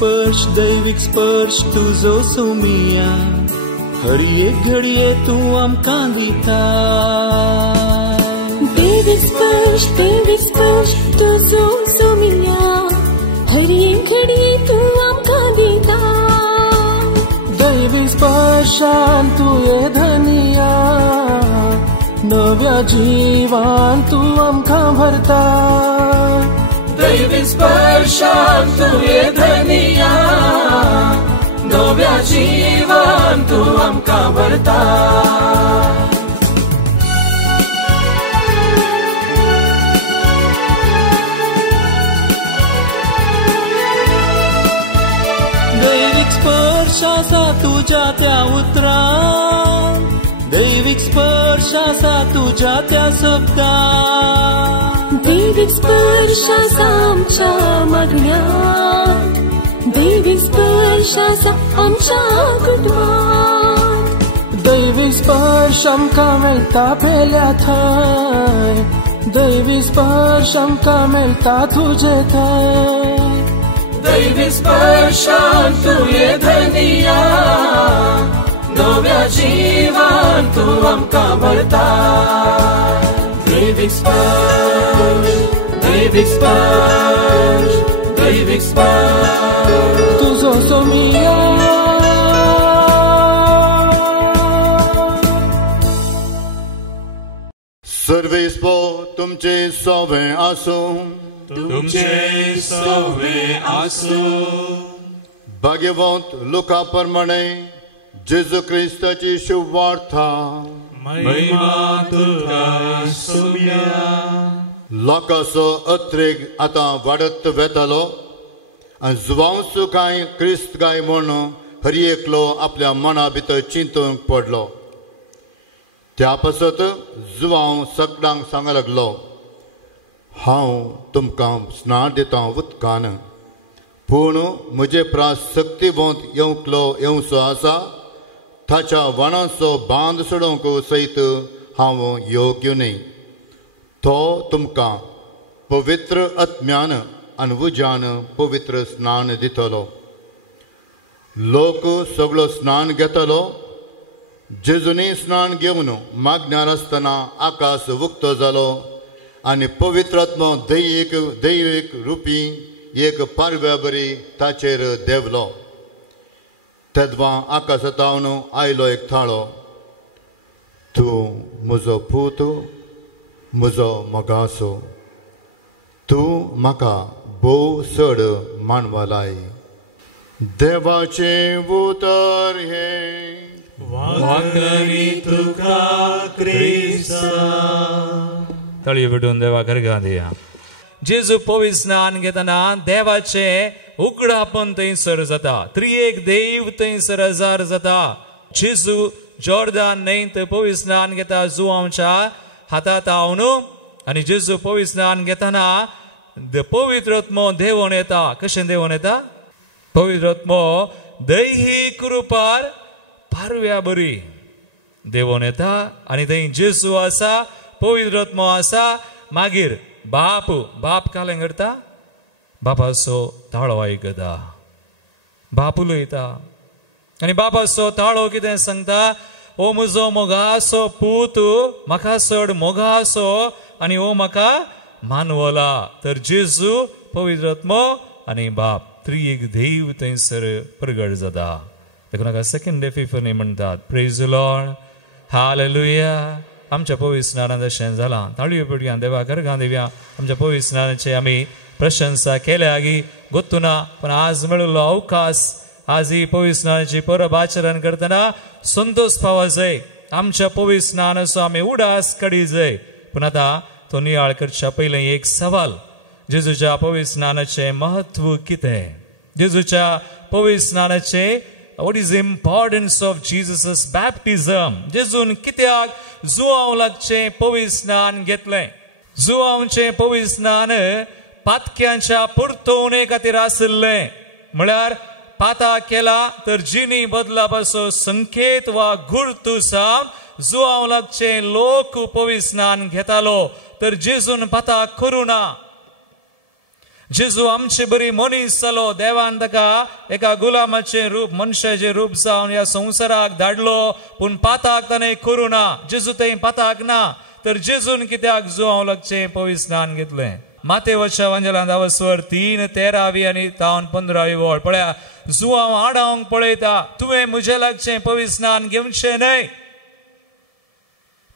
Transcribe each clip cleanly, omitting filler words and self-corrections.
दैविक स्पर्श तुझो सोमिया हर एक घडये तू आमकां दिता दैविक स्पर्श तुझो सोमिया हर एक घडये तू आमकां दिता दैविक स्पर्शान तू ये धनिया नव्या जीवान तू आमकां भरता दैविक स्पर्शान तू ये धनिया नव्या जीवान तू आमकां भरता दैविक स्पर्श आसा तुझ्या त्या उतरान दैविक स्पर्श आसा तुझ्या त्या शब्दान दैविक स्पर्श आसा आमच्या मागण्यांत दैविक स्पर्श आसा आमच्या कुटुंबांत दैविक स्पर्श आमकां मेळटा पेल्या थंय दैविक स्पर्श आमकां मेळटा तुजे थंय दैविक स्पर्शान तू ये धनिया नव्या जीवान तू आमकां भरता दैविक स्पर्श दैविक स्पर्श दैविक स्पर्श तुझो सोमिया सर्वेस्पो तुमचे सोवे आसूं तुमचे सोवे आसूं भाग्यवंत लुका प्रमाणे जेजू क्रिस्ताची शुभवार्ता महिमा तुका सोम्या लोकांचो अत्रेक आतां वाडत वेतालो आनी जुवांसू कांय क्रिस्त गाय म्हूण हर एकलो आपल्या मना भितर चिंतूंक पडलो त्या पासत जुवांव सगळ्यांक सांगूंक लागलो हांव तुमकां स्नान दिता उदकान पूण म्हजे प्रास सक्तीवंत येवंसो आसा ताच्या वणाचो बांद सोडूंक सयत हांव योग्य न्ही तो तुमकां पवित्र आत्म्यान आनी उज्यान पवित्र स्नान दितलो लोक सगळो स्नान घेतलो जेजूनी स्नान घेवन मागण्यार आसतना आकाश उक्तो जालो आनी पवित्र आत्मो दैवीक रुपी एक पारव्या बरी ताचेर देवलो तेदवां आकाशांतावन आयलो एक थाळो तूं म्हजो पूत म्हजो मोगासो तूं म्हाका भोव चड मानवालाय देवाचे उतर हे वाकरी तुका क्रिस्ता तळी विडून देवा घरगा दिया जेजू पवित्र स्नान घेतना देवाचे उगडापण थंयसर जाता त्रिएक देव थंयसर हजार जाता जेजू जॉर्दान न्हंयेंत पवित्र स्नान घेता जुवांवच्या हातांत हांव आनी जेजू पवित्र स्नान घेतना पवित्र आत्मो देंवोन येता कशें देंवोन येता पवित्र आत्मो दैहिक रुपार पारव्या बरी देंवोन येता आनी थंय जेजू आसा पवित्र आत्मो आसा मागीर बाप कालें करता बापाचो ताळो आयकता बाप उलयता आनी बापाचो ताळो कितें सांगता ओ म्हजो मोगासो पूत म्हाका चड मोगासो आनी ओ म्हाका मानवला तर जेजू पवित्र आत्मो आनी बाप त्रिएक देव थंयसर प्रगट जाता देखून हाका सेकंड डे फिफनी म्हणटात प्रेज द लॉर्ड हालेलुया आमच्या पवित्र स्नानान अशें जालां ताळयो पिडयां देवा घरगां दिव्या आमच्या पवित्र स्नानाची आमी प्रशंसा केल्या गी गोत्तू ना पण आज मेळिल्लो अवकाश आज ही पवित्र स्नानाची परब आचरण करतना संतोष पावो जाय आमच्या पवित्र स्नानाचो आमी उडास काडी जाय पूण आतां तो नियाळ करच्या पयलीं एक सवाल जेजूच्या पवित्र स्नानाचें महत्व कितें जेजूच्या पवित्र स्नानाचें what is the importance of Jesus' baptism जेजून कित्याक जुवांवलाचे पवित्र स्नान घेतलें जुवांवचें पवित्र स्नान पातक्यांच्या परतवणे खातीर आसलें म्हळ्यार पाता केला तर जिनी बदला पासो संकेत वा गुर्त सावन जुवांवलाचे लोक पवित्र स्नान घेतालो तर जेजून पाता करूं ना जेजू आमचे बरी मनीस जालो देवान ताका एका गुलामाचे रूप मनशाचे रूप जावन ह्या संवसाराक धाडलो पूण पाताक ताणें करूं ना जेजू थंय पाताक ना तर जेजून कित्याक जुवांव लागचें पवित्र स्नान घेतलें मातेवच्या वांजलांत अवस्वर 3:13 आनी 15 वळ पळया जुवांव आडावंक पळयता तुवें म्हजें लागचें पवित्र स्नान घेवचें न्हय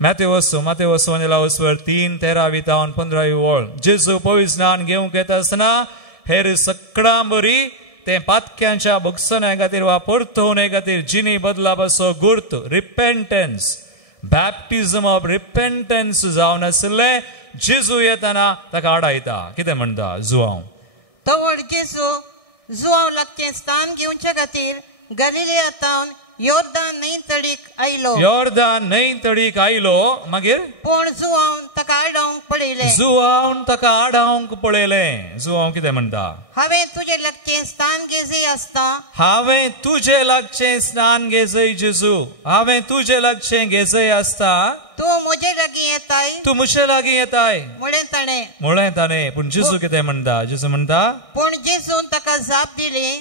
मातेवचो वांजला अवस्वर 3:13 15 वळ जेजू पवित्र स्नान घेवंक येता आसतना हेर सगळ्यां बरी ते पातक्यांच्या भक्षणा खातीर वा परतवणे खातीर जिनी बदला बसो गुर्त रिपेंटन्स बॅप्टिझम ऑफ रिपेंटन्स जावन आसले जेजू येताना ताका आडायता कितें म्हणटा जुवांव तवळ जेजू जुवांव लागचें स्नान घेवचे खातीर गलिलेयांतावन योर्दान न्हंय तडीक आयलो मागीर पूण जुवांव ताका आडावंक पळयलें जुवांव कितें म्हणटा हांवें तुजे लागचें स्नान घेजय जेजू हांवें तुजे लागचें घेजय आसता तूं म्हजे लागीं येताय म्हळें ताणें पूण जेजू कितें म्हणटा जेजू म्हणटा पूण जेजून ताका जाप दिली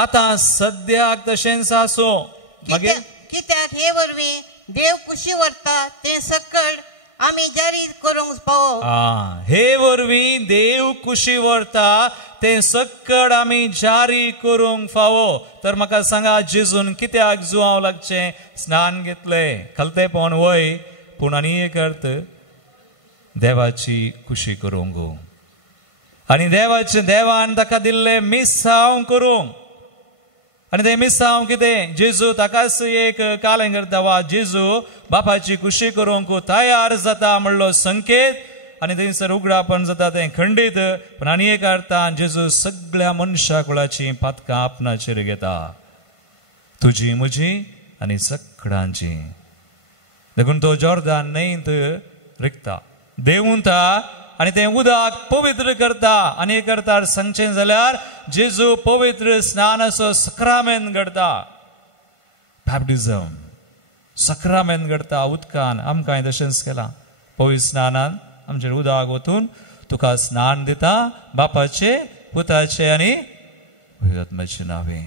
आतां सद्याक तशेंच आसो मागीर कित्याक हे वरवीं देव कुशी व्हरता ते सकळ आमी जारी करूंक फावो हे वरवीं देव कुशी व्हरता ते सकळ आमी जारी करूंक फावो तर म्हाका सांगा जेजून कित्याक जुवांव लागचें स्नान घेतलें खलतेपण वय पूण आनी एक अर्थ देवाची खुशी करूंक आनी देवान ताका दिल्ले मिसांव करूंक आनी ते मिसांव कितें जेजू ताकाच एक कालें करता वा जेजू बापाची खुशी करूंक तयार जाता म्हणलो संकेत आनी थंयसर उगडापण जाता तें खंडीत पण आनी एक अर्थान जेजू सगळ्या मनशा कुळाची पातकां आपणाचेर घेता तुजी म्हजी आनी सगळ्यांची देखून तो जॉर्दान न्हंयत रिकता देंवता आनी तें उदक पवित्र करता आनी एक अर्थार सांगचें जाल्यार जेजू पवित्र स्नानाचो सक्रामेंत घडता बॅप्टिझम सक्रामेंत घडता उदकान आमकां तशेंच केलां पवित्र स्नानान आमचेर उदक वतून तुका स्नान दिता बापाचे पुताचे आनी पवित्र आत्म्याचे नांवें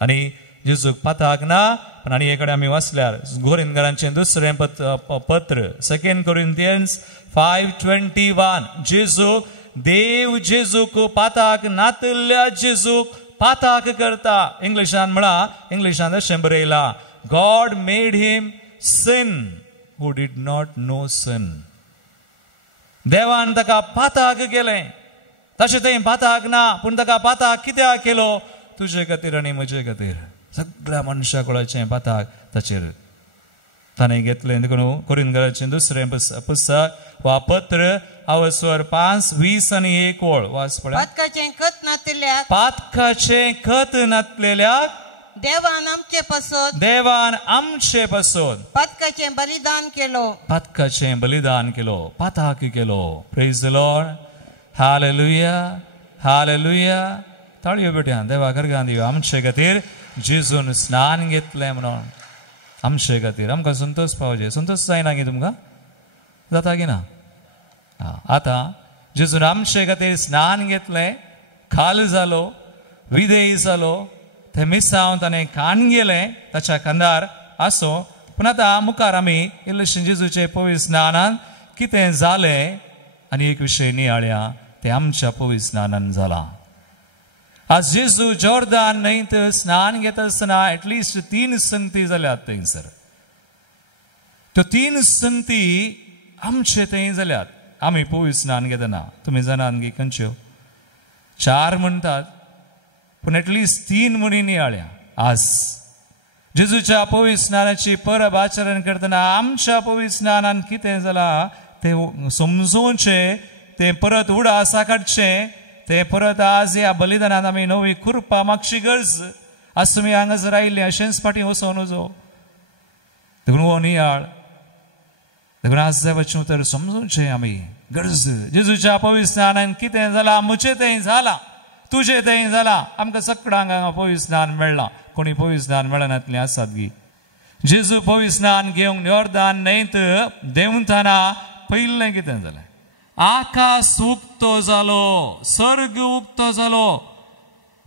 आनी जेजूक पाताक ना पण आनी एक कडेन आमी वाचल्यार कोरिंथीयांचें दुसरें पत्र 2 कोरिंथियन्स 5:21 देव जेजूक पाताक नातल्ल्या जेजूक पाताक करता इंग्लिशान अशें बरयलां God made him sin who did not know sin देवान ताका पाताक केलें तशें थंय पाताक ना पूण ताका पाताक कित्याक केलो तुजे खातीर आनी म्हजे खातीर सगळ्या मनशा कुळाचें पाताक ताचेर ताणें घेतलें देखून कोरिंथीयांचें दुसरें पुस्तक वा पत्र अवस्वर 5:20 आनी 1 वळ वाच पळय पातकाचें खत नातलेल्याक देवान आमचे पासून पातकाचें बलिदान केलो पाताक केलो praise the lord hallelujah hallelujah ताळयो बेट्यान देवा करगान दिवं आमचे खातीर जेजून स्नान घेतलें म्हणून आमचे खातीर आमकां संतोष पावचे संतोष जायना गे तुमकां जाता की ना आतां जेजून आमचे खातीर स्नान घेतलें खाल जालो विधेय जालो ते मिसांव ताणें कान गेलें ताच्या कांदार आसो पूण आतां मुखार आमी इल्लेशें जेजूचे पवित्र स्नानान कितें जालें आनी एक विशय नियाळ्या तें आमच्या पवित्र स्नानान जालां आज जेजू जॉर्दान न्हंयत स्नान घेता आसतना एटलिस्ट 3 संगती जाल्यात थंयसर त्यो 3 संगती आमचे थंय जाल्यात आमी पवित्र स्नान घेतना तुमी जाणात गी खंयच्यो 4 म्हणटात पूण एटलिस्ट 3 म्हणी नियाळ्या आज जेजूच्या पवित्र स्नानाची परब आचरण करतना आमच्या पवित्र स्नानान कितें जालां तें समजोवचें तें परत उडासा काडचें ते परत आज ह्या बलिदानात आमी नवी खुरपा मागची गरज आज तुमी हांगासर आयिल्ले अशेंच फाटीं वचोन वचो देखून हो नियाळ देखून आज देवाचें उतर समजूचें आमी गरज जेजूच्या पवित्र स्नानान कितें जालां म्हजें तें जालां तुजें तें जालां आमकां सगळ्यांक हांगा पवित्र स्नान मेळ्ळां कोणी पवित्र स्नान मेळनातलीं आसात गी जेजू पवित्र स्नान घेवंक योर्दान न्हंयत देंवतना पयलें कितें जालें आकाश उक्तो जालो, सर्ग उक्तो जालो.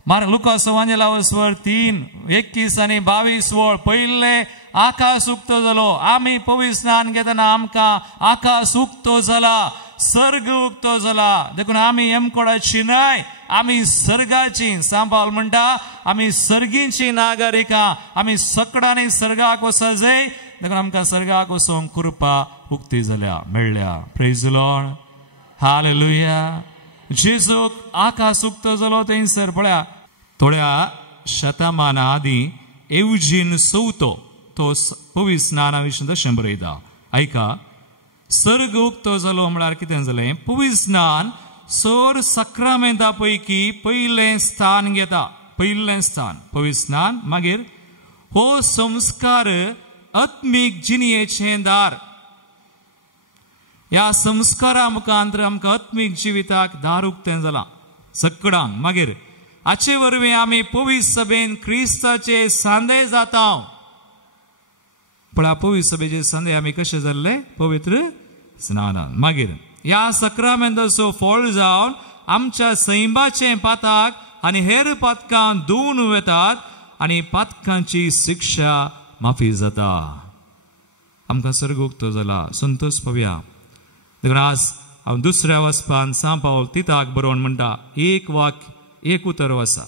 लुकास एवांजेलिस्तावर 3:21 आणि 22 पहिले आकाश उक्तो जालो. आमी पवित्र स्नान घेताना आमकां आकाश उक्तो जाला, सर्ग उक्तो जाला. देखून आमी एमकोडाची न्हय, आमी सर्गाची. सांपावल म्हणटा आमी सर्गीची नागरिकां, आमी सकडांनी सर्गाक वचा जाय. देखून आमकां सर्गाक वचोंक कृपा उक्ती जाल्या, मेळ्ळ्या. Praise the lord, hallelujah. जेजूक आकाश उक्तो जालो थंयसर पळया. थोड्या शतमाना आदीं एवजीन चवथो तो पवित्र स्नाना विशीं तशें बरयता. ऐका, सर्ग उक्तो जालो म्हळ्यार कितें जालें? पवित्र स्नान 4 सक्रामेंता पैकी पयलें स्थान घेता. पयलें स्थान पवित्र स्नान. मागीर हो संस्कार आत्मीक जिणयेचें दार. ह्या संस्कारा मुखांतर आमकां आत्मीक जिविताक दार उक्तें जालां सकडांक. मागीर हाचे वरवीं आमी पवित्र सभेन क्रिस्ताचे सांदे जाता. पळय, पवित्र सभेचे सांदे आमी कशे जाल्ले? पवित्र स्नानान. मागीर ह्या सक्रामेंताचो फळ जावन आमच्या सैमाचे पातक आनी हेर पातकां धुवन वेतात आनी पातकांची शिक्षा माफी जाता. आमकां सर्ग उक्तो जाला. संतोष पावया. देखून आज हांव दुसऱ्या वचपान सांपावल तिताक बरोवन म्हणटा, एक वाक्य एक उतर वसा.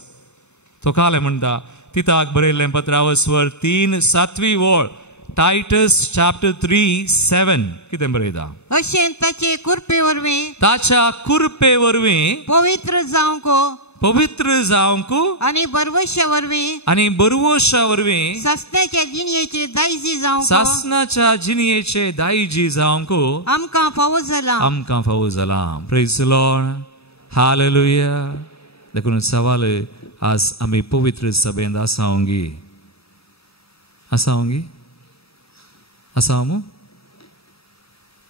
तो काले म्हणटा, तिताक बरयल्लें पत्रावस्वर 3:7 वळ, टायटस चॅप्टर 3:7 कितें बरयता? अशें ताचे कुरपे वरवीं, ताच्या कुरपे वरवीं पवित्र जावंक आनी बरवशा वरवीं सासणाच्या जिणयेचे दायजी जावंक आमकां फावो जाला. Praise the lord, hallelujah. देखून सवाल आज आमी पवित्र सभेंत आसावंगी आसावू.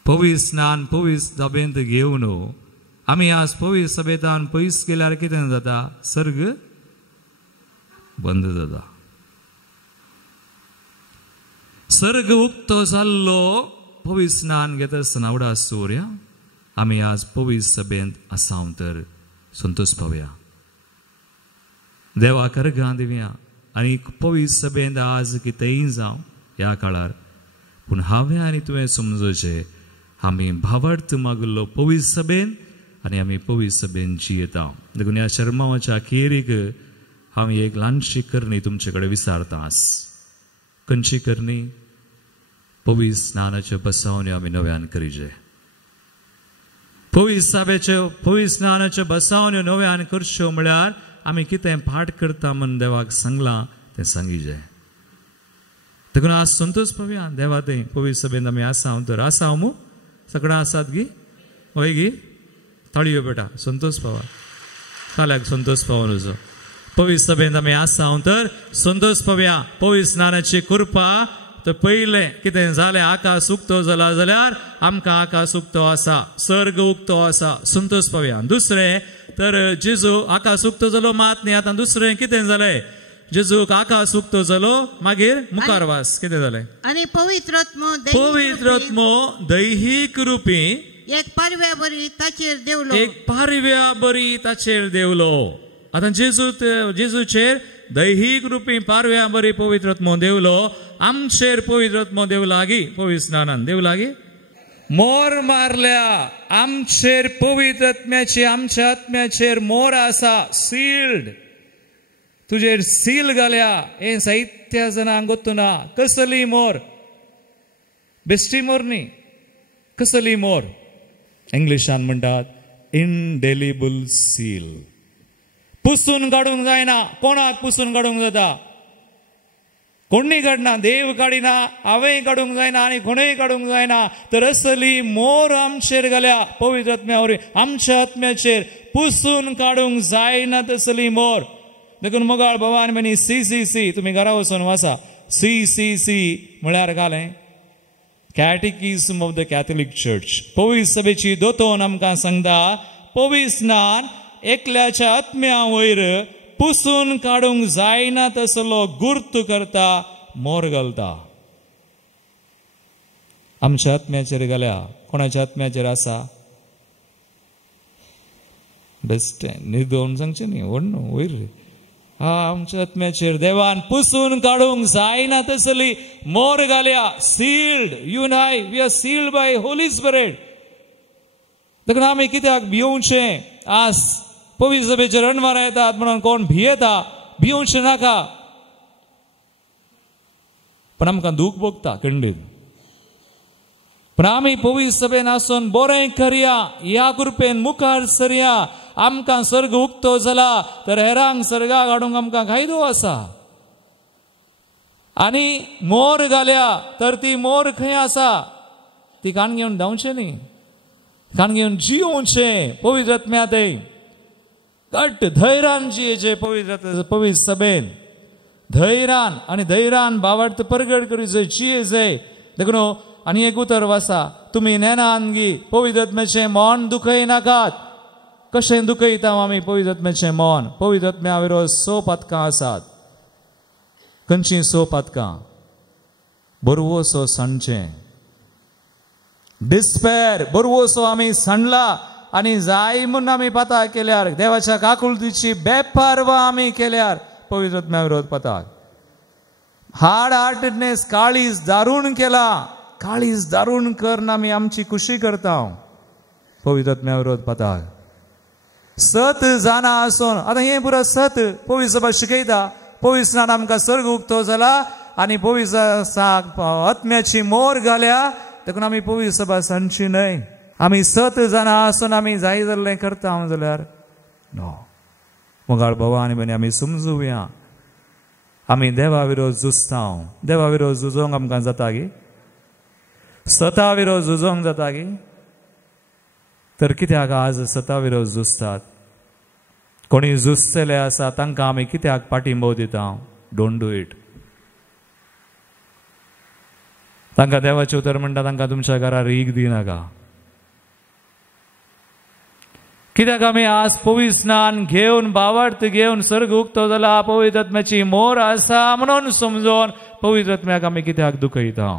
पवित्र स्नान पवित्र सभेंत घेवन आमी आज पवित्र सभेंतान पयस गेल्यार कितें जाता? सर्ग बंद जाता. सर्ग उक्तो जाल्लो पवित्र स्नान घेता आसतना उडा सूर्य आमी आज पवित्र सभेंत आसाव तर संतोष पावया. देवा करगां दिवया आनी पवित्र सभेंत आज कितेंय जावं ह्या काळार, पूण हांवें आनी तुवें समजोचें आमी भावार्थ मागिल्लो पवित्र सभेंत आनी आमी पवित्र सभेंत जियेता. देखून ह्या शर्मावाच्या अखेरीक हांव एक ल्हानशी करणी तुमचे कडेन विचारतां. खंयची करणी? पवित्र स्नानाच्यो बसावण्यो आमी नव्यान करीचे. पवित्र स्नानाच्यो बसावण्यो नव्यान करच्यो म्हळ्यार आमी कितें पाठ करता म्हूण देवाक सांगलां तें सांगिचें. देखून आज संतोष पावया. देवा थंय पवित्र सभेंत आमी आसाव तर आसाव मू सगळां आसात गी? हय गी? ताळयो बेटा. संतोष पावा. काल्याक संतोष पावन वचो. पवित्र सभेंत आमी आसाव तर संतोष पावया. पवित्र स्नानाची कृपा. तर पयलें कितें जालें? आकाश उक्तो जाला जाल्यार आमकां आकाश उक्तो आसा, सर्ग उक्तो आसा. संतोष पावया. दुसरें तर जेजू आकाश उक्तो जालो मात न्ही. आतां दुसरें कितें जालें? जेजूक आकाश उक्तो जालो मागीर मुखार वास कितें जालें? आनी पवित्र आत्मो दैहीक रुपी एक पारव्या बरी ताचेर देवलो. आतां जेजूचेर दैहीक रुपी पारव्या बरी पवित्र आत्मो देवलो. आमचेर पवित्र आत्मो देवला गी पवित्र स्नानान देवला गी. मोर मारल्या आमचेर पवित्र आत्म्याची, आमच्या आत्म्याचेर मोर आसा. सील्ड, तुजेर सील घाल्या. हे साहित्य जणांक गोतू ना. कसली मोर? बेश्टी मोर न्ही. कसली मोर? इंग्लिशान म्हणटात इनडेलिबल सील. पुसून काडूंक जायना. कोणाक पुसून काडूंक जाता? कोणी काडना. देव काडिना, हांवें काडूंक जायना आनी कोणूय काडूंक जायना. तर असली मोर आमचेर घाल्या पवित्र आत्म्या वरवीं. आमच्या आत्म्याचेर पुसून काडूंक जायना तसली मोर. देखून मोगाळ भवान म्हणी CCC तुम्ही घरा वचून वाचा. CCC म्हळ्यार घालें कॅटेकिझम ऑफ द कॅथोलिक चर्च. पवित्र सभेची दोतोन आमकां सांगता पवित्र स्नान एकल्याच्या आत्म्या वयर पुसून काडूंक जायना तसलो गुर्त करता, मोर घालता. आमच्या आत्म्याचेर घाल्या. कोणाच्या आत्म्याचेर आसा? बेस्ट न्ही दोन सांगचे न्ही व्हड न्हू वयर आमच्या आत्म्याचेर देवान पुसून काडूंक जायना तसली मोर घाल्या sealed you and I we are sealed by holy spirit देखून आमी कित्याक भिवचे आस पवित्र सभेचेर अणवारां येतात म्हणून कोण भियेता भिवचे नाका पण आमकां दूख भोगता खंडीत पण आमी पवित्र सभेन आसून बरें करया ह्या कृपेन मुखार सरया आमकां सर्ग उक्तो जाला तर हेरांक सर्गाक हाडूंक आमकां फायदो आसा आनी मोर घाल्या तर ती मोर खंय आसा ती कान घेवन धांवचे न्ही कान घेवन जियोवचे पवित्र आत्म्यात घट्ट धैर्यान जियेचे पवित्र सभेन धैर्यान आनी धैर्यान भावार्थ परगट करी जाय जिये जाय देखून आनी एक उतर वाचा तुमी नेनान गी पवित्र आत्म्याचें मन दुखय नाकात कशें दुखयता आमी पवित्र आत्म्याचें मन पवित्र आत्म्या विरोध 100 पदकां आसात खंयचीं 100 पदकां बरवोसो सांडचें डिस्पेर बरवोसो आमी सांडला आनी जाय म्हूण आमी पाता केल्यार देवाच्या काकुळतीची बेपारवा आमी केल्यार पवित्र आत्म्या विरोध पातात हार्ड हार्टेडनेस काळीज दारूण केला काळीज दारूण करन आमी आमची खुशी करता पवित्र आत्म्या विरोध पातात सत जाना आसून आतां हें पुरो सत पवित्र सभा शिकयता पवित्र स्नान आमकां सर्ग उक्तो जाला आनी पवित्र आत्म्याची मोर घाल्या देखून आमी पवित्र सभा सांडची न्हय आमी सत जाना आसून आमी जाय जाल्लें करता जाल्यार नो मोगाळ भावा आनी भयणी आमी समजुया आमी देवा विरोध झुजता देवा विरोध झुजोंक आमकां जाता गे सता विरोध झुजोंक जाता गे तर कित्याक आज सता विरोध झुजतात कोणी झुजतले आसा तांकां आमी कित्याक पाठिंबो दिता डोंट डू इट तांकां देवाचें उतर म्हणटा तांकां तुमच्या घरार रीग दिनाका कित्याक आमी आज पवित्र स्नान घेवन भावार्थ घेवन सर्ग उक्तो जाला पवित्र आत्म्याची मोर आसा म्हणून समजोन पवित्र आत्म्याक आमी कित्याक दुखयता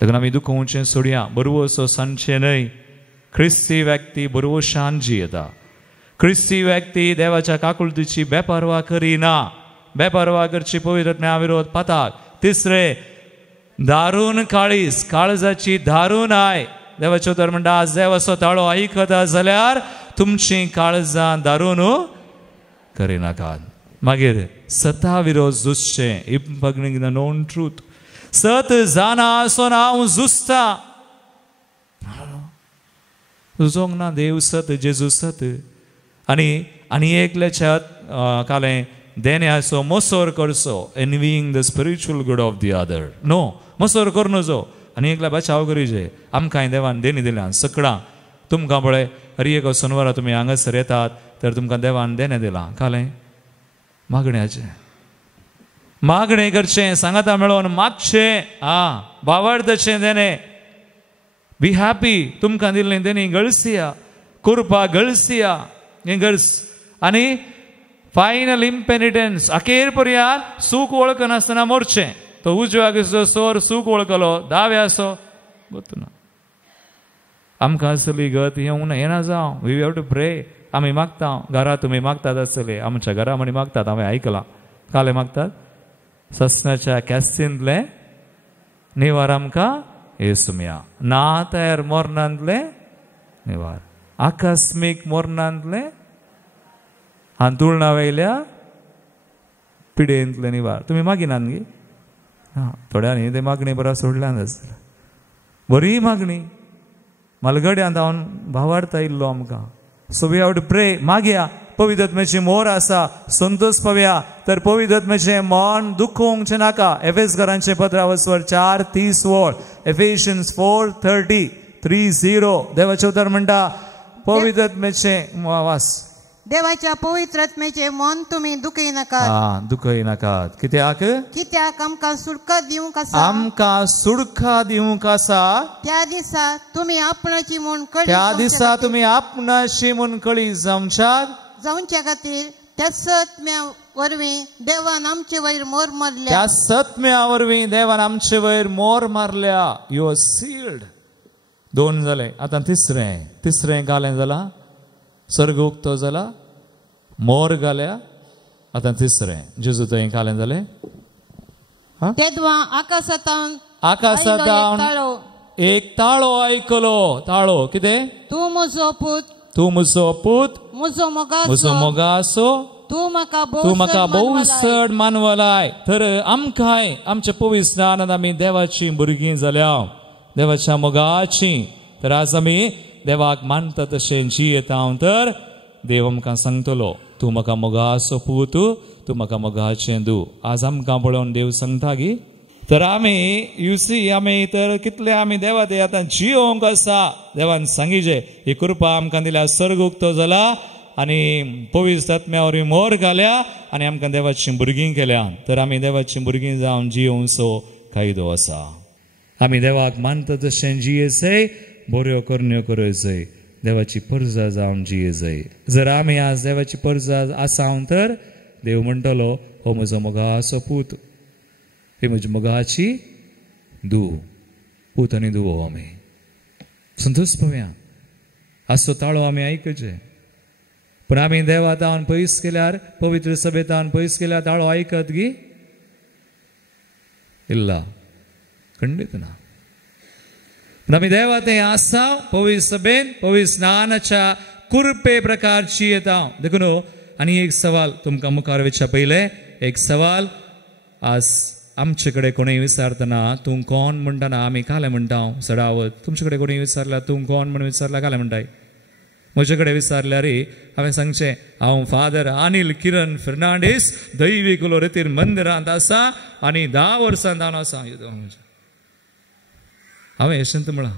देखून आमी दुखोवचें सोडया बरवोसो सांडचें न्हय ख्रिस्ती व्यक्ती बरवोशान जियेता ख्रिस्ती व्यक्ती देवाच्या काकुळतीची बेपारवा करिना बेपारवा करची पवित्र आत्म्या विरोध पातात तिसरे दारूण काळीज काळजाची दारूण आय देवाचो उतर म्हणटा आज देवाचो ताळो आयकता जाल्यार तुमची काळजां दारूण करिनाकात मागीर सता विरोध झुजचें इम्पग्निंग द नोन ट्रूथ सत जाना आसून हांव झुजता झुजोंक ना देव सत जेजू सत आनी एकल्याच्या कालें देणे आसो मोसोर करचो envying the spiritual good of the other नो मोसोर कर नजो आनी एकल्या बचाव करीचे आमकां देवान देणी दिल्या सकडा तुमकां पळय हरी एक सोनवारा तुमी हांगासर येतात तर तुमकां देवान देणें दिलां कालें मागण्याचें मागणें करचें सांगाता मेळोन मागचें भावार्थाचें देणें बी हॅपी तुमकां दिल्लें देणी गळसिया कुरपा गळसिया हें गळस आनी फायनल इम्पेनिटन्स अखेर पर्यंत सूख वळखनासतना मोरचें तो उजव्याक सोर सूख वळखलो दाव्याचो गोतूना आमकां असली गत येना जावं वी हॅव टू प्रे आमी मागता घरा तुमी मागतात आसतले आमच्या घरा म्हणी मागतात हांवें आयकलां काले मागतात ससनाच्या कॅस्तींतले निवार आमकां येसुम्या ना तयार मोरणांतले निवार आकस्मीक मोरणांतले हांतुळणा वयल्या पिडेंतले निवार तुमी मागिनात न्ही थोड्यांनी ते मागणी बरा सोडल्यान आसतले बरी मागणी मलगड्यांत हांव भावार्थ आयिल्लो आमकां सो वी हॅव टू प्रे मागया पवित्र आत्म्याची मोर आसा संतोष पावया तर पवित्र आत्म्याचें मन दुखोवंकचें नाका एफेसकारांचें पत्र 4:30 वळ एफेशियन्स 4:30 देवाचें उतर म्हणटा पवित्र आत्म्याचें वास देवाच्या पवित्र आत्म्याचें मन तुमी दुखय नाकात कित्याक आमकां सुडका दिवंक आसा त्या दिसा तुमी आपणाची म्हूण कळी जावच्या खातीर त्या सत्म्या वरवीं देवान आमचे वयर मोर मारल्या यू आर सील्ड 2 जाले आतां तिसरें घालें जाला सर्ग उक्तो जाला मोर घाल्या आतां तिसरें जेजू थंय घालें जालें तेदवा आकाशांत एक ताळो आयकलो ताळो कितें तूं म्हजो पूत म्हजो मोगा आसो तूं म्हाका भोवसड मानवलाय तर आमकांय आमच्या पवित्र स्नानांत आमी देवाची भुरगीं जाल्या देवाच्या मोगाची तर आज आमी देवाक मानता तशें जियेता तर देव आमकां सांगतलो तूं म्हाका मोगाचो पूत तूं म्हाका मोगाचें दू आज आमकां पळोवन देव सांगता गी तर आमी आमी तर कितले आमी देवा ते आतां जियोंक आसा देवान सांगिजे ही कृपा आमकां दिल्या सर्ग उक्तो जाला आनी पवित्र आत्म्या वरवीं मोर घाल्या आनी आमकां देवाची भुरगीं केल्या तर आमी देवाची भुरगीं जावन जियोंचो कायदो आसा आमी देवाक मानता तशें जियेचय बऱ्यो करण्यो करचय देवाची परजा जावन जियेचय जर आमी आज देवाची परजा आसा तर देव म्हणटलो हो म्हजो मोगाचो पूत ही म्हजी मोगाची धूव पूत आनी धुवो आमी संतोश पावया आसो ताळो आमी आयकचे पण आमी देवा तावन पयस केल्यार पवित्र सभेत तावन पयस केल्यार ताळो आयकत गी इल्ला खंडीत ना पण आमी देवा ते आसा पवित्र सभेन पवित्र स्नानाच्या कुरपे प्रकारची येता देखून आनी एक सवाल तुमकां मुखार विचार पयले एक सवाल आज आमचे कडेन कोणूय विचारतना तूं कोण म्हणटना आमी काले म्हणटा सडावत तुमचे कडेन कोणूय विचारल्यार तूं कोण म्हणून विचारल्यार काले म्हणटाय म्हजे कडेन विचारल्यार हांवें सांगचें हांव फादर अनिल किरण फर्नांडीस दैवीक रितीन मंदिरांत आसा आनी 10 वर्सां जावन आसा हांवें यशवंत म्हणा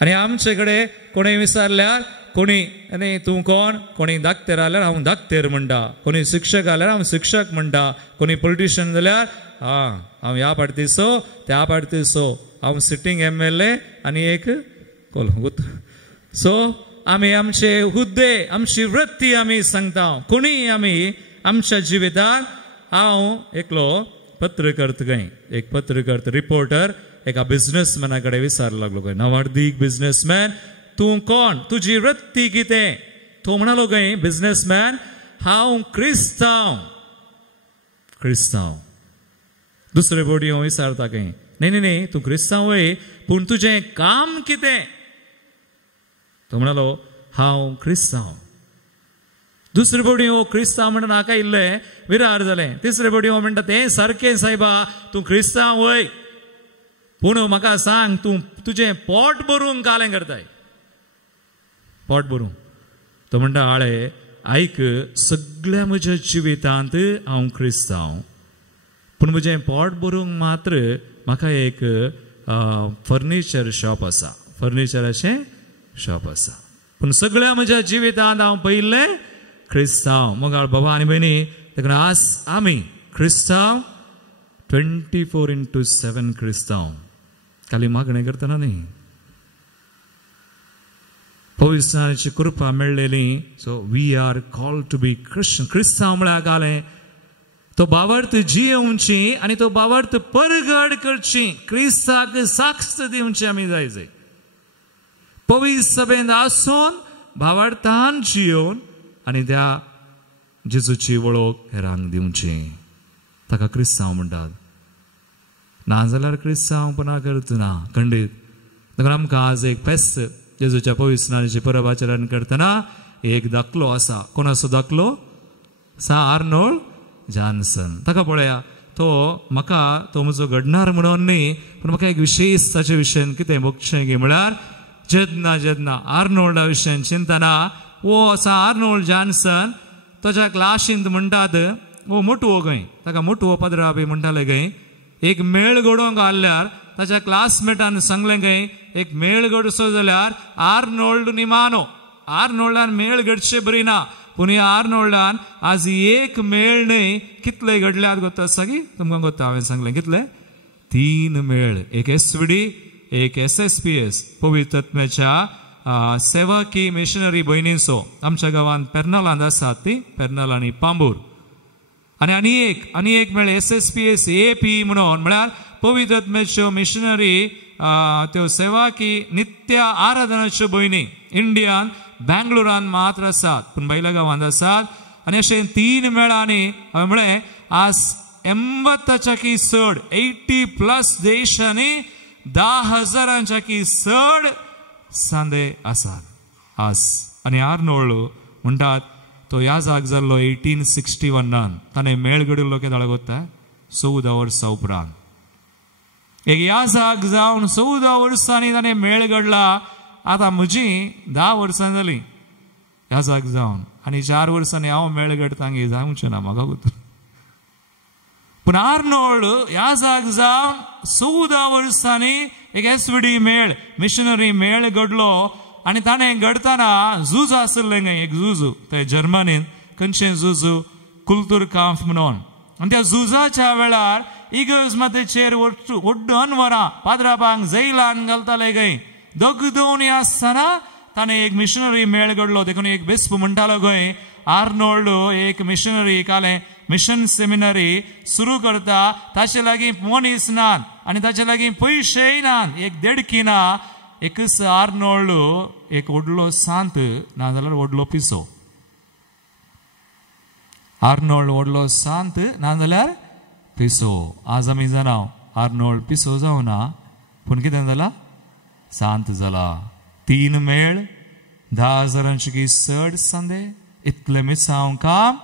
आनी आमचे कडेन कोणूय विचारल्यार कोणी आनी तूं कोण कोणी धाकटेर जाल्यार हांव धाकटेर म्हणटा कोणी शिक्षक जाल्यार हांव शिक्षक म्हणटा कोणी पॉलिटिशियन जाल्यार हांव ह्या पार्टीचो त्या पार्टीचो हांव सिटींग MLA आनी एक सो आमी आमचे हुद्दे आमची वृत्ती आमी सांगता कोणीय आमी आमच्या जिवितांत हांव एकलो पत्रकर्ता एक पत्रकर्ता रिपोर्टर एका बिझनेसमॅना कडेन विचारलो लागलो खंय नवार्दीक बिझनेसमॅन तूं कोण तुजी वृत्ती कितें तो म्हणालो खंय बिझनेसमॅन हांव क्रिस्तांव दुसरे बोडी हांव विचारता खंय न्ही तूं क्रिस्तांव वय पूण तुजें काम कितें तो म्हणालो हांव क्रिस्तांव दुसरे बोडी हो क्रिस्तांव म्हणून नाका इल्लें विरार जालें तिसरे बोडी हो म्हणटा तें सारकें सायबा तूं क्रिस्तांव वय पूण म्हाका सांग तूं तुजें पोट भरूंक कालें करताय पोट भरूंक तो म्हणटा आळे आयक सगळ्या म्हज्या जिवितांत हांव क्रिस्तांव पूण म्हजें पोट भरूंक मात्र म्हाका एक फर्निचर शॉप आसा फर्निचराचें शॉप आसा पूण सगळ्या म्हज्या जिवितांत हांव पयलें क्रिस्तांव मोगाळ बाबा आनी भयणी देखून आज आमी क्रिस्तांव 24/7 क्रिस्तांव खाली मागणें करतना न्ही पवित्राची कृपा मेळ्ळेली so we are called to be Christian क्रिस्तांव म्हळ्यार गालें तो बावर्त जियोवची आनी तो बावर्त परगड करची क्रिस्ताक साक्ष दिवची आमी जाय पवित्र सभेंत आसून भावार्थान जियोवन आनी त्या जेजूची वळख हेरांक दिवची ताका क्रिस्तांव म्हणटात नाजाल्यार क्रिस्तांवपणा करतना खंडीत देखून आमकां आज एक फेस्त जेजूच्या पवित्र स्नानाची परब आचरण करतना एक दाखलो आसा कोण असो दाखलो आर्नोल्ड जॉन्सन ताका पळया तो म्हाका तो म्हजो घडणार म्हणून न्ही पूण म्हाका एक विशेश ताचे विशयान कितें बगचें गे म्हळ्यार जेन्ना आर्नोल्डा विशयान चिंतना वो असा आर्नोल्ड जॉन्सन ताच्या क्लासींत म्हणटात वो मोटवो खंय ताका मोटवो पदरा बी म्हणटाले खंय एक मेळ घडोवंक आसल्यार ताच्या क्लासमेटान सांगलें खंय एक मेळ घडचो जाल्यार आर्नोल्ड निमानो आर्नोल्डान मेळ घडचे बरी ना पूण ह्या आर्नोल्डान आज एक मेळ न्हय कितले घडल्यात गोता आसा की तुमकां गोता हांवें सांगलें कितले 3 मेळ एक SVD एक SSPS पवित्र आत्म्याच्या सेवकी मिशनरी भयणीचो आमच्या गांवांत पेर्नालांत आसात ती पेर्नाल आनी पांबूर आनी एक मेळ SSPS AP म्हणून म्हळ्यार पवित्र आत्म्याच्यो मिशनरी त्यो सेवा की नित्य आराधनाच्यो भयणी इंडियान बँगलोरान मात्र आसात पूण बैला गांवांत आसात आनी अशें 3 मेळांनी म्हळें आज 80च्या की चड 80+ देशांनी 10,000च्या की चड सांदे आसात आज. आनी आर्नोल्ड म्हणटात तो ह्या जाग जाल्लो 1861 ताणें मेळ घडिल्लो केदाळ गोता 14 वर्सां उपरांत. एक ह्या जाग जावन 14 वर्सांनी ताणें मेळ घडला. आतां म्हजी 10 वर्सां जालीं ह्या जाग जावन आनी 4 वर्सांनी हांव मेळ घडतां गे जावचें ना म्हाका गोत. पूण आर्नोल्ड ह्या जाग जावन 14 वर्सांनी एक एसविडी मेळ मिशनरी मेळ घडलो आनी ताणें घडताना झूज आसलें गे एक झूज ते जर्मनीन खंयचें झूज कुल्तूर कांफ म्हणून. आनी त्या झुजाच्या वेळार इगल्स मातेचेर व्हड अनवरां पाद्राबांक जैलान घालताले गय. दोगदोनी आसतना ताणें एक मिशनरी मेळ घडलो. देखून एक बिस्प म्हणटालो गय आर्नोल्ड एक मिशनरी कालें मिशन सेमिनरी सुरू करता. ताचे लागीं मनीस नात आनी ताचे लागीं पयशेय नात एक देडकी ना. एकच आर्नोल्ड एक व्हडलो सांत नाजाल्यार व्हडलो पिसो. आर्नोल्ड व्हडलो सांत नाजाल्यार पिसो. आज आमी जाणाव आर्नोल्ड पिसो जावना पूण कितें जाला सांत जाला. 3 मेळ 10,000ची की चड सांदे इतले मिसांव काम.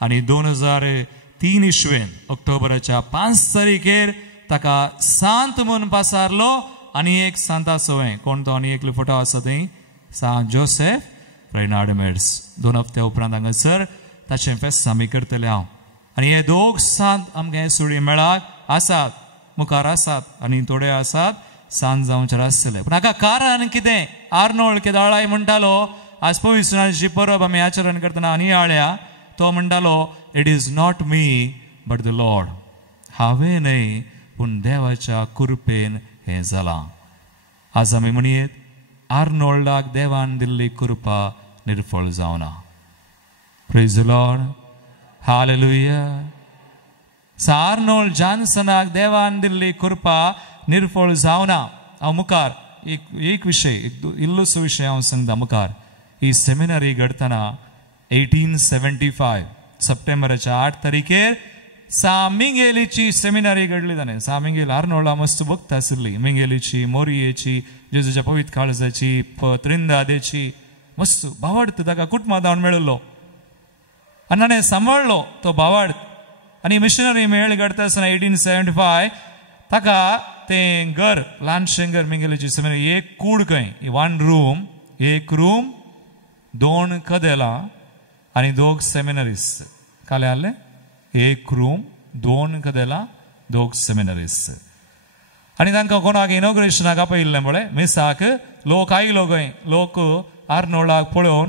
आनी 2003 इस्वेन ऑक्टोबराच्या 5 तारीखेर ताका सांत म्हूण पासारलो. आनी एक सांत आसोवें कोण तो आनी एकलो फोटो आसा थंय सांत जोसेफ रेनार्डमेड्स. 2 हप्त्या उपरांत हांगासर ताचें फेस्त आमी करतले हांव. आनी हे दोग सांत आमगे सुडी मेळाक आसात मुखार आसात आनी थोडे आसात सांत जावचे आसतले. पूण हाका कारण कितें आर्नोल्ड केदाळाय म्हणटालो आज पवित्राची परब आमी आचरण करतना नियाळ्या. तो म्हणटालो it is not me but the Lord. हांवें न्हय पूण देवाच्या कृपेन हें जालां. आज आमी म्हणयेत आर्नोल्डाक देवान दिल्ली कृपा निर्फळ जावना. Praise the lord. Hallelujah. Arnold जॉन्सनाक देवान दिल्ली कृपा निर्फळ जावना. हांव मुखार एक विशय इल्लोसो विशय हांव सांगता मुखार. ही सेमिनरी घडतना 1875 सप्टेंबराच्या 8 तारीखेर मिंगेलीची सेमिनरी घडली ताणें. मिंगेल आर्नोल्डा मस्त भक्त आसली. मिंगेलीची मोरयेची जेजूच्या पवित्र काळजाची त्रिंदादेची मस्त भावार्थ ताका कुटुंबांत जावन मेळिल्लो आनी ताणें सांबाळलो तो भावार्थ. आनी मिशनरी मेळ घडता आसतना 1875 ताका तें घर ल्हानशें घर मिंगेलीची सेमिनरी एक कूड खंय 1 रूम 1 रूम 2 कदेलां आनी 2 सेमिनरीज काले आहले. 1 रूम 2 कदेलां 2 सेमिनरीज. आनी तांकां कोणाक इनॉग्रेशनाक आपयिल्लें पळय मिसाक लोक आयलो खंय. लोक आर्नोल्डाक पळोवन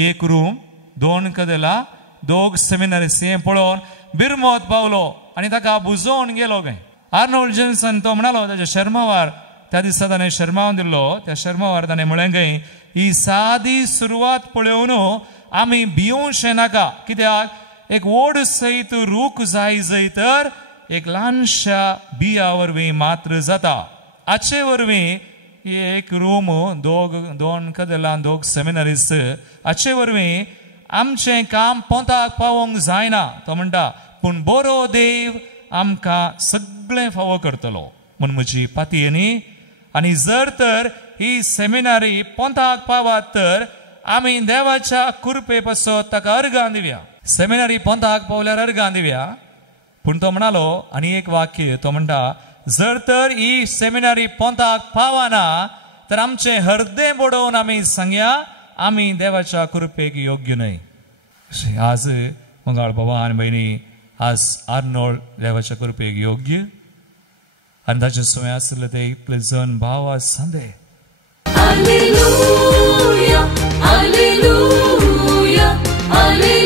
1 रूम 2 कदेलां 2 सेमिनरीज हें पळोवन बिरमोत पावलो आनी ताका बुजोवन गेलो खंय. आर्नोल्ड जॉन्सन तो म्हणलो ताच्या शर्मावार त्या दिसा ताणें शर्माव दिल्लो. त्या शर्मावार ताणें म्हळें खंय ही सादी सुरवात पळोवन आमी भिवूंशे नाका. कित्याक एक व्हड सैत रूख जाय तर एक ल्हानशा बिया वरवीं मात्र जाता. हाचे वरवीं एक रूम 2 कदेलां 2 सेमिनरीज हाचे वरवीं आमचें काम पोंताक पावोंक जायना. तो म्हणटा पूण बरो देव आमकां सगळें फावो करतलो म्हूण म्हजी पातये न्ही. आनी जर तर ही सेमिनारी पोंताक पावात तर आमी देवाच्या कृपे पासत ताका अर्गां दिवया. सेमिनारी पोंताक पावल्यार अर्गां दिवया. पूण तो म्हणलो आनी एक वाक्य तो म्हणटा जर तर ही सेमिनारी पोंताक पावना तर आमचें हृदय बडोवन आमी सांगया आमी देवाच्या कृपेक योग्य न्हय. आज मंगाळ बाबा आनी भयणी आज आर्नोल्ड देवाच्या कृपेक योग्य आनी ताचे सुवें आसले ते इतले जण भाव आज सांदे. Alleluia, alleluia, alleluia.